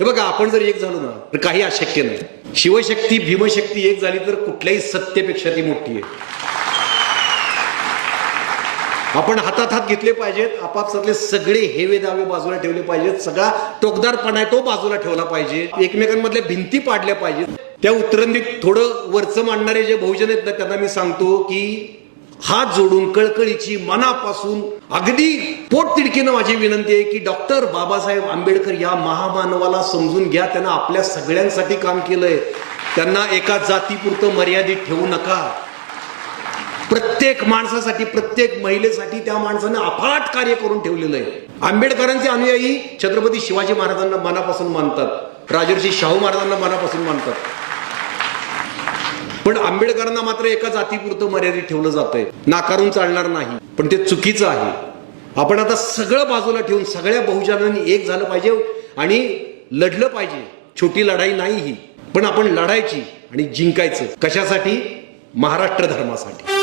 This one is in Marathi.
हे बघा, आपण जर एक झालो ना तर काही अशक्य नाही. शिवशक्ती भीमशक्ती एक झाली तर कुठल्याही सत्तेपेक्षा ती मोठी आहे. आपण हातात हात घेतले पाहिजेत, आपापसातले सगळे हेवे दावे बाजूला ठेवले पाहिजेत, सगळा टोकदारपणा आहे तो बाजूला ठेवला पाहिजे, एकमेकांमधल्या भिंती पाडल्या पाहिजेत. त्या उतरंडीत थोडं वरचं मांडणारे जे बहुजन आहेत ना त्यांना मी सांगतो की हात जोडून कळकळीची मनापासून अगदी पोटतिडकीनं माझी विनंती आहे की डॉक्टर बाबासाहेब आंबेडकर या महामानवाला समजून घ्या. त्यांना आपल्या सगळ्यांसाठी काम केलंय. त्यांना एका जातीपुरतं मर्यादित ठेवू नका. प्रत्येक माणसासाठी, प्रत्येक महिलेसाठी त्या माणसाने अफाट कार्य करून ठेवलेलं आहे. आंबेडकरांचे अनुयायी छत्रपती शिवाजी महाराजांना मनापासून मानतात, राजर्षी शाहू महाराजांना मनापासून मानतात, पण आंबेडकरांना मात्र एका जातीपुरतं मर्यादित ठेवलं जातंय. नाकारून चालणार नाही, पण ते चुकीचं आहे. आपण आता सगळं बाजूला ठेवून सगळ्या बहुजनांनी एक झालं पाहिजे आणि लढलं पाहिजे. छोटी लढाई नाही ही, पण आपण लढायची आणि जिंकायचं. कशासाठी? महाराष्ट्र धर्मासाठी.